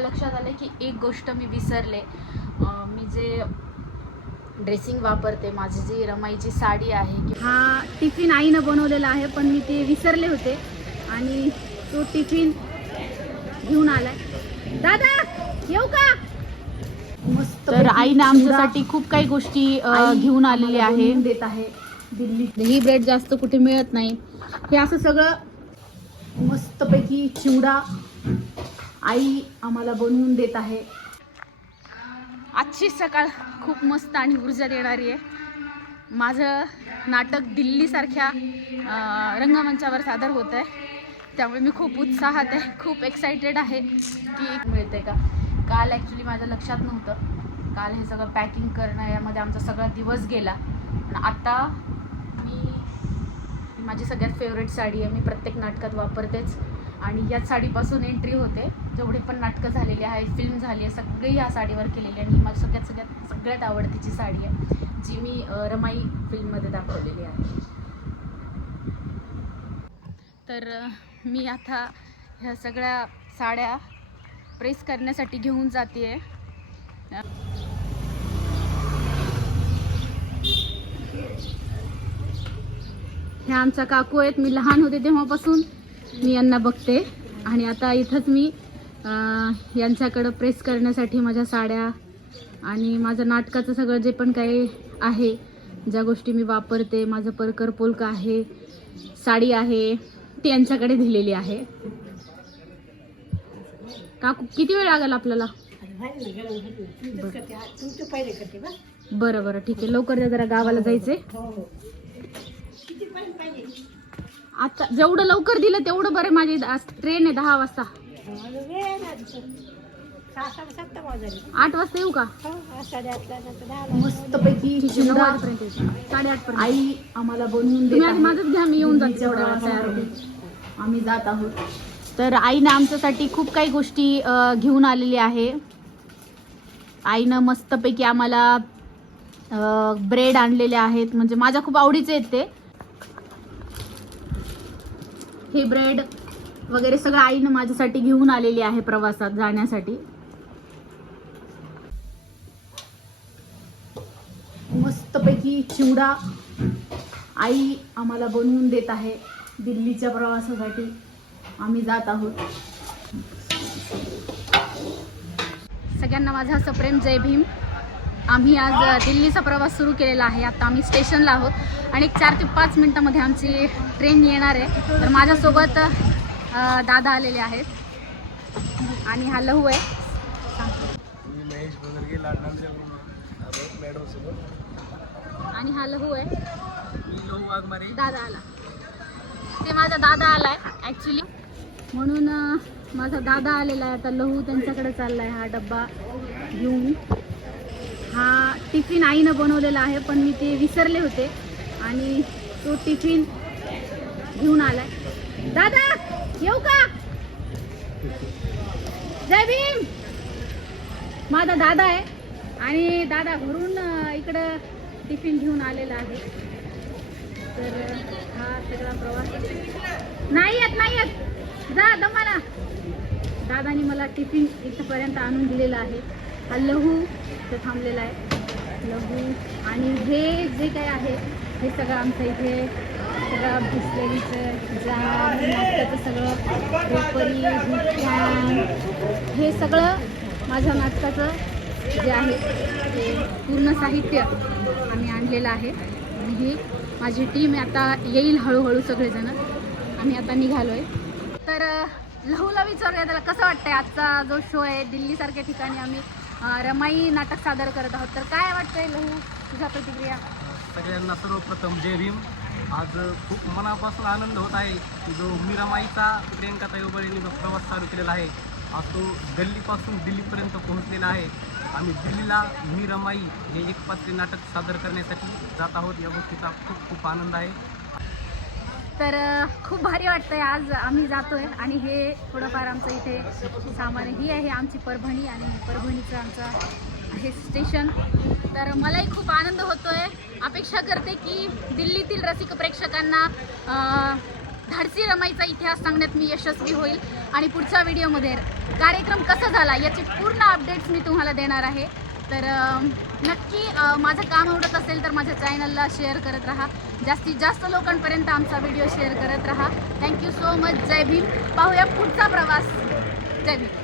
लक्षात आलं की एक गोष्ट मी विसरले. मी जे ड्रेसिंग वापरते माझी जी रमाईची साडी आहे की हा टिफिन आईनं बनवलेला आहे पण मी ते विसरले होते. आणि तो टिफिन घेऊन आलाय. दादा येऊ का? मस्त तर आईनं आमच्यासाठी खूप काही गोष्टी घेऊन आलेली आहे. देत आहे दिल्ली. ही ब्रेड जास्त कुठे मिळत नाही. हे असं सगळं मस्तपैकी चिवडा आई आम्हाला बनवून देत आहे. आजची सकाळ खूप मस्त आणि ऊर्जा देणारी आहे. माझं नाटक दिल्लीसारख्या रंगमंचावर सादर होत आहे. त्यामुळे मी खूप उत्साहात आहे. खूप एक्सायटेड आहे की मिळते का? काल ॲक्च्युली माझ्या लक्षात नव्हतं. काल हे सगळं पॅकिंग करणं यामध्ये आमचा सगळा दिवस गेला. आणि आत्ता मी माझी सगळ्यात फेवरेट साडी आहे. मी प्रत्येक नाटकात वापरतेच. आणि याच साडीपासून एंट्री होते. जेवढे पण नाटकं झालेली आहे फिल्म झाली आहे सगळी या साडीवर केलेली आहे. आणि ही सगळ्यात सगळ्यात सगळ्यात आवडतीची साडी आहे जी मी रमाई फिल्ममध्ये दाखवलेली आहे. तर मी आता ह्या सगळ्या साड्या प्रेस करण्यासाठी घेऊन जाते आहे ह्या आमचा काकू आहेत. मी लहान होते तेव्हापासून. मी यांना बघते. आणि आता इथंच मी यांच्याकडं प्रेस करण्यासाठी माझ्या साड्या आणि माझं नाटकाचं सगळं जे पण काही आहे ज्या गोष्टी मी वापरते माझं परकर पोलका आहे साडी आहे ती यांच्याकडे दिलेली आहे. काकू किती वेळ लागेल आपल्याला? बरं. बरं ठीक आहे. लवकर जरा गावाला जायचंय हो हो किती पण पाहिजे आता जेवढं लवकर दिलं तेवढं बरं माझी ट्रेन आहे दहा वाजता. वेळ आठ वाजता येऊ का? दहाला मस्तपैकी साडेआठ पर्यंत आई आम्हाला बनवून तुम्ही आधी माझंच घ्या मी येऊन जाते तेवढ्या होऊन. आम्ही जात आहोत. तर आईनं आमच्यासाठी खूप काही गोष्टी घेऊन आलेली आहे. आईनं मस्तपैकी आम्हाला ब्रेड आणलेले आहेत. म्हणजे माझ्या खूप आवडीचे आहेत ते. हे ब्रेड वगैरे सगळं आईनं माझ्यासाठी घेऊन आलेली आहे प्रवासात जाण्यासाठी. मस्तपैकी चिवडा आई आम्हाला बनवून देत आहे दिल्लीच्या प्रवासासाठी. आम्ही जात आहोत. सगळ्यांना माझा सप्रेम जय भीम. आम्ही आज दिल्लीचा प्रवास सुरू केलेला आहे. आता आम्ही स्टेशनला आहोत आणि एक चार ते पाच मिनटामध्ये आमची ट्रेन येणार आहे. तर माझ्यासोबत दादा आलेले आहेत. आणि हा लहू आहे. आलो आणि हा लहू आहे. दादा आला. ते माझा दादा आलाय ॲक्च्युली म्हणून माझा दादा आलेला आहे. आता लहू त्यांच्याकडे चाललाय हा डब्बा घेऊन. हा टिफिन आईनं बनवलेला आहे पण मी ते विसरले होते. आणि तो टिफिन घेऊन आलाय. दादा येऊ का? जय भीम! माझा दादा आहे. आणि दादा घरून इकडं टिफिन घेऊन आलेला आहे. तर हा सगळा प्रवास नाही येत नाही येत. जा दमाला दादानी मला टिफिन इथंपर्यंत आणून दिलेला आहे. हा लहू इथं थांबलेला आहे. लहू आणि हे जे काही आहे हे सगळं आमचं इथे सगळं बिस्लरीचं जाम नाटकाचं सगळं रोपरी हे सगळं माझ्या नाटकाचं जे आहे ते पूर्ण साहित्य आम्ही आणलेलं आहे. आणि ही माझी टीम आता येईल हळूहळू सगळेजण. आम्ही आता निघालो आहे तर लहूला विचारूया त्याला कसं वाटतंय? आजचा जो शो आहे दिल्लीसारख्या ठिकाणी आम्ही रमाई नाटक सादर करत आहोत. तर काय वाटतंय लहू? तुझ्या प्रतिक्रिया? सगळ्यांना सर्वप्रथम जय भीम. आज खूप मनापासून आनंद होत आहे की जो मीरामाईचा प्रियंका ताईबाईंनी जो प्रवास चालू केलेला आहे आज तो गल्लीपासून दिल्लीपर्यंत पोहोचलेला आहे. आम्ही दिल्लीला मी रमाई हे एकपात्री नाटक सादर करण्यासाठी जात आहोत. या गोष्टीचा खूप खूप आनंद आहे. तर खूप भारी वाटतंय. आज आम्ही जातोय आणि हे थोडंफार आमचं इथे सामान ही आहे आमची परभणी आणि परभणीचं आमचं हे स्टेशन. तर मलाही खूप आनंद होतोय. अपेक्षा करते की दिल्लीतील रसिक प्रेक्षकांना धाडसी रमाईचा इतिहास सांगण्यात मी यशस्वी होईल. आणि पुढच्या व्हिडिओमध्ये कार्यक्रम कसा झाला याचे पूर्ण अपडेट्स मी तुम्हाला देणार आहे. तर नक्की माझं काम आवडत असेल तर माझ्या चॅनलला शेअर करत राहा. जास्तीत जास्त लोकांपर्यंत आमचा व्हिडिओ शेअर करत राहा. थँक्यू सो मच जय भीम. पाहूया पुढचा प्रवास. जय भीम.